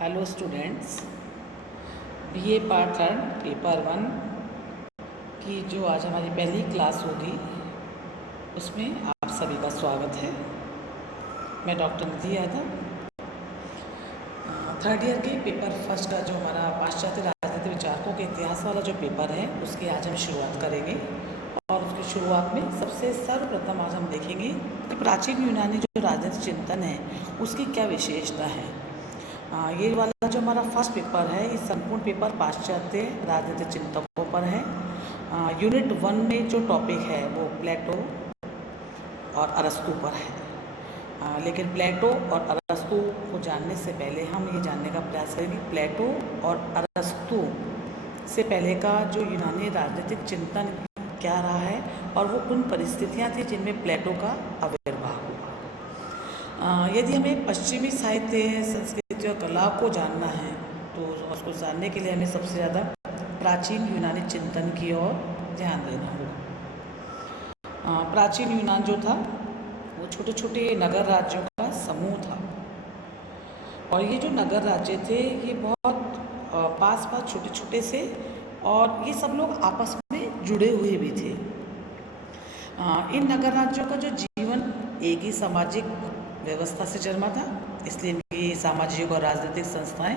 Hello students, BA part 3 paper 1 की जो आज हमारी पहली क्लास होगी उसमें आप सभी का स्वागत है। मैं डॉक्टर निधि यादव। थर्ड ईयर के पेपर फर्स्ट का जो हमारा पाश्चात्य राजनीतिक विचारकों के इतिहास वाला जो पेपर है उसकी आज हम शुरुआत करेंगे। और उसकी शुरुआत में सबसे सर्वप्रथम आज हम देखेंगे कि प्राचीन यूनानी जो राजनीतिक चिंतन है उसकी क्या विशेषता है। ये वाला जो हमारा फर्स्ट पेपर है, इस संपूर्ण पेपर पाश्चात्य राजनीतिक चिंतकों पर है। यूनिट 1 में जो टॉपिक है वो प्लेटो और अरस्तू पर है। लेकिन प्लेटो और अरस्तू को जानने से पहले हम ये जानने का प्रयास करेंगे प्लेटो और अरस्तू से पहले का जो यूनानी राजनीतिक चिंतन क्या रहा है और वो उन परिस्थितियाँ थी जिनमें प्लेटो का आविर्भाव हुआ। यदि हमें पश्चिमी साहित्य, संस्कृति और कला को जानना है तो उसको जानने के लिए हमें सबसे ज़्यादा प्राचीन यूनानी चिंतन की ओर ध्यान देना होगा। प्राचीन यूनान जो था वो छोटे छोटे नगर राज्यों का समूह था और ये जो नगर राज्य थे ये बहुत पास पास छोटे छोटे से और ये सब लोग आपस में जुड़े हुए भी थे। इन नगर राज्यों का जो जीवन एक ही सामाजिक व्यवस्था से जन्मा था, इसलिए इनकी सामाजिक और राजनीतिक संस्थाएं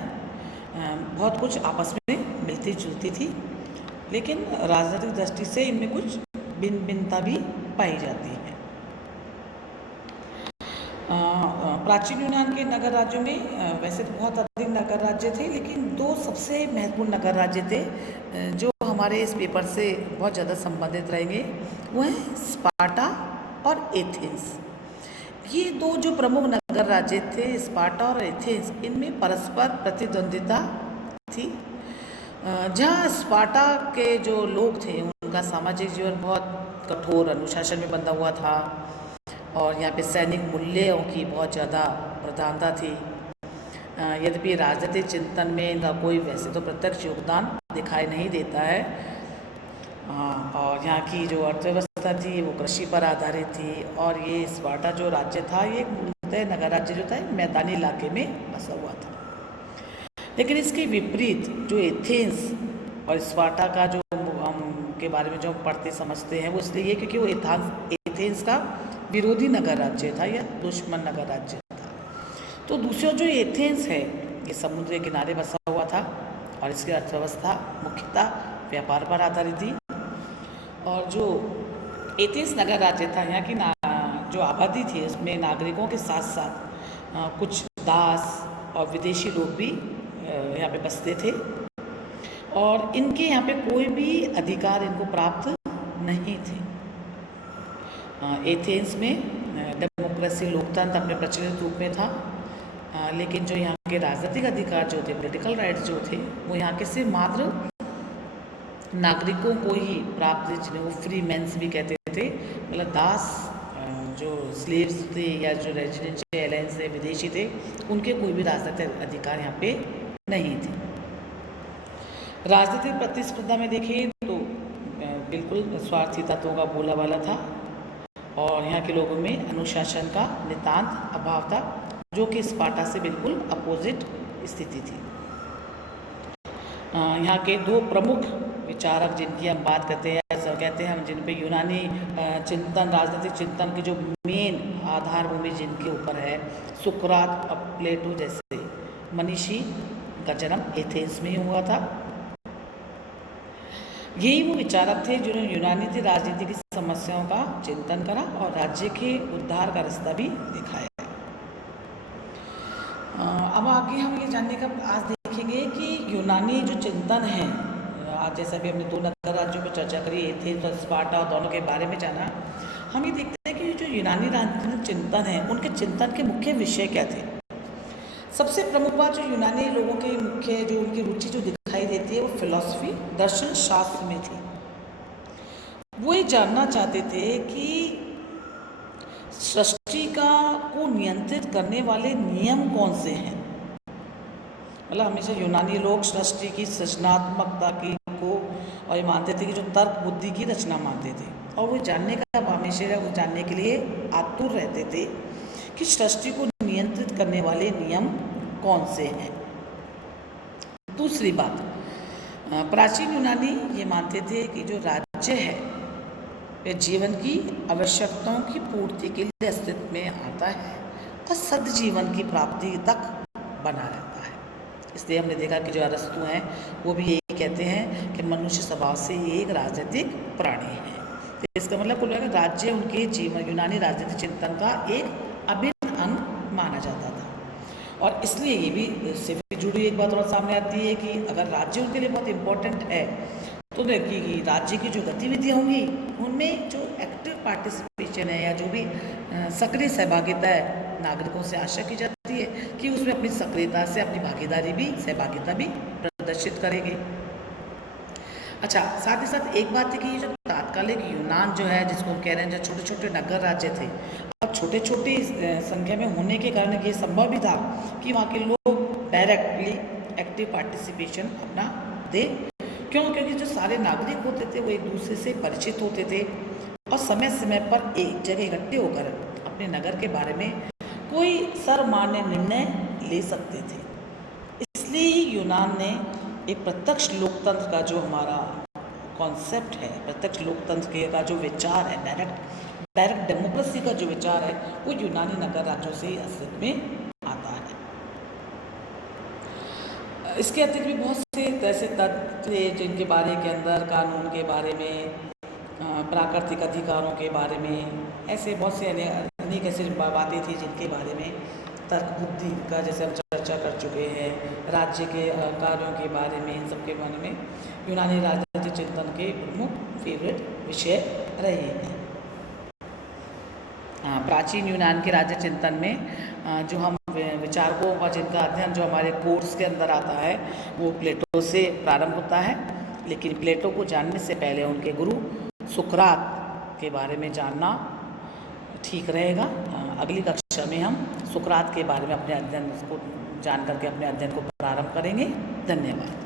बहुत कुछ आपस में मिलती जुलती थी, लेकिन राजनीतिक दृष्टि से इनमें कुछ भिन्नता भी पाई जाती है। प्राचीन यूनान के नगर राज्यों में वैसे तो बहुत अधिक नगर राज्य थे, लेकिन दो सबसे महत्वपूर्ण नगर राज्य थे जो हमारे इस पेपर से बहुत ज़्यादा संबंधित रहेंगे, वो हैं स्पार्टा और एथेंस। ये दो जो प्रमुख नगर राज्य थे स्पार्टा और एथेंस, इनमें परस्पर प्रतिद्वंदिता थी। जहाँ स्पार्टा के जो लोग थे उनका सामाजिक जीवन बहुत कठोर अनुशासन में बंधा हुआ था और यहाँ पे सैनिक मूल्यों की बहुत ज़्यादा प्रधानता थी। यद्यपि राजनीतिक चिंतन में इनका कोई वैसे तो प्रत्यक्ष योगदान दिखाई नहीं देता है। और यहाँ की जो अर्थव्यवस्था थी वो कृषि पर आधारित थी और ये स्पार्टा जो राज्य था ये मूलतः नगर राज्य जो था मैदानी इलाके में बसा हुआ था। लेकिन इसके विपरीत जो एथेंस और स्पार्टा का जो हम के बारे में जो हम पढ़ते समझते हैं वो इसलिए क्योंकि वो एथेंस का विरोधी नगर राज्य था या दुश्मन नगर राज्य था। तो दूसरा जो एथेंस है ये समुद्र के किनारे बसा हुआ था और इसकी अर्थव्यवस्था मुख्यतः व्यापार पर आधारित थी। और जो एथेंस नगर राज्य था यहाँ की जो आबादी थी उसमें नागरिकों के साथ साथ कुछ दास और विदेशी लोग भी यहाँ पे बसते थे और इनके यहाँ पे कोई भी अधिकार इनको प्राप्त नहीं थे। एथेंस में डेमोक्रेसी लोकतंत्र अपने प्रचलित रूप में था, लेकिन जो यहाँ के राजनीतिक अधिकार जो थे, पॉलिटिकल राइट्स जो थे, वो यहाँ के सिर्फ मात्र नागरिकों को ही प्राप्त थे, जिन्हें वो फ्री मैन्स भी कहते थे। मतलब दास जो स्लेव्स थे या जो रेजिडेंशियल एलायंस थे, विदेशी थे, उनके कोई भी राजनीतिक अधिकार यहाँ पे नहीं थे। राजनीतिक प्रतिस्पर्धा में देखें तो बिल्कुल स्वार्थी तत्वों का बोलाबाला था और यहाँ के लोगों में अनुशासन का नितांत अभाव था, जो कि स्पार्टा से बिल्कुल अपोजिट स्थिति थी। यहाँ के दो प्रमुख विचारक जिनकी हम बात करते हैं, ऐसा कहते हैं हम, जिन पे यूनानी चिंतन, राजनीतिक चिंतन की जो मेन आधार भूमि जिनके ऊपर है, सुकरात और प्लेटो जैसे मनीषी का जन्म एथेंस में ही हुआ था। यही वो विचारक थे जिन्होंने यूनानी थी राजनीति की समस्याओं का चिंतन करा और राज्य के उद्धार का रास्ता भी दिखाया। अब आगे हम ये जानने का आज देखेंगे कि यूनानी जो चिंतन है, आज जैसा भी हमने दो नगर राज्यों पर चर्चा करी, एथेंस और स्पार्टा, दोनों के बारे में जाना, हम ये देखते हैं कि जो यूनानी राजनीतिक चिंतन है उनके चिंतन के मुख्य विषय क्या थे। सबसे प्रमुख बात जो यूनानी लोगों के मुख्य जो उनकी रुचि जो दिखाई देती है वो फिलॉसफी, दर्शन शास्त्र में थी। वो ये जानना चाहते थे कि सृष्टि को नियंत्रित करने वाले नियम कौन से हैं। मतलब हमेशा यूनानी लोग सृष्टि की सृजनात्मकता की को और ये मानते थे कि जो तर्क बुद्धि की रचना मानते थे और वो जानने का हमेशा वो जानने के लिए आतुर रहते थे कि सृष्टि को नियंत्रित करने वाले नियम कौन से हैं। दूसरी बात, प्राचीन यूनानी ये मानते थे कि जो राज्य है वह जीवन की आवश्यकताओं की पूर्ति के लिए अस्तित्व में आता है और सद्जीवन की प्राप्ति तक बना रहता है। इसलिए हमने देखा कि जो अरस्तु हैं वो भी यही कहते हैं कि मनुष्य स्वभाव से एक राजनीतिक प्राणी है। तो इसका मतलब कुल मिलाकर राज्य उनके जीवन यूनानी राजनीतिक चिंतन का एक अभिन्न अंग माना जाता था। और इसलिए ये भी इससे भी जुड़ी एक बात और सामने आती है कि अगर राज्य उनके लिए बहुत इम्पोर्टेंट है तो देखिए कि राज्य की जो गतिविधियाँ होंगी उनमें जो एक्टिव पार्टिसिपेशन है या जो भी सक्रिय सहभागिता है नागरिकों से आशा की जाती है कि उसमें अपनी सक्रियता से अपनी भागीदारी भी सहभागिता भी प्रदर्शित करेंगे। अच्छा, साथ ही साथ एक बात है कि ये जो तात्कालिक यूनान जो है जिसको हम कह रहे हैं जो छोटे छोटे नगर राज्य थे, अब छोटे छोटी संख्या में होने के कारण ये संभव भी था कि वहाँ के लोग डायरेक्टली एक्टिव पार्टिसिपेशन अपना दे। क्यों? क्योंकि जो सारे नागरिक होते थे वो एक दूसरे से परिचित होते थे और समय समय पर एक जगह इकट्ठे होकर अपने नगर के बारे में कोई सर्वमान्य निर्णय ले सकते थे। इसलिए ही यूनान ने एक प्रत्यक्ष लोकतंत्र का जो हमारा कॉन्सेप्ट है, प्रत्यक्ष लोकतंत्र का जो विचार है, डायरेक्ट डेमोक्रेसी का जो विचार है वो यूनानी नगर राज्यों से अस्तित्व में आता है। इसके अतिरिक्त भी बहुत से ऐसे तथ्य जिनके बारे के अंदर कानून के बारे में, प्राकृतिक अधिकारों के बारे में, ऐसे बहुत से अनेक ऐसी बातें थी जिनके बारे में तर्क बुद्धि का जैसे हम चर्चा कर चुके हैं, राज्य के कार्यों के बारे में, इन सब के बारे में यूनानी राजनीतिक चिंतन के प्रमुख फेवरेट विषय रहे हैं। प्राचीन यूनान के राज्य चिंतन में जो हम विचारकों का जिनका अध्ययन जो हमारे कोर्स के अंदर आता है वो प्लेटो से प्रारंभ होता है, लेकिन प्लेटो को जानने से पहले उनके गुरु सुकरात के बारे में जानना ठीक रहेगा। अगली कक्षा में हम सुकरात के बारे में अपने अध्ययन को जान करके अपने अध्ययन को प्रारंभ करेंगे। धन्यवाद।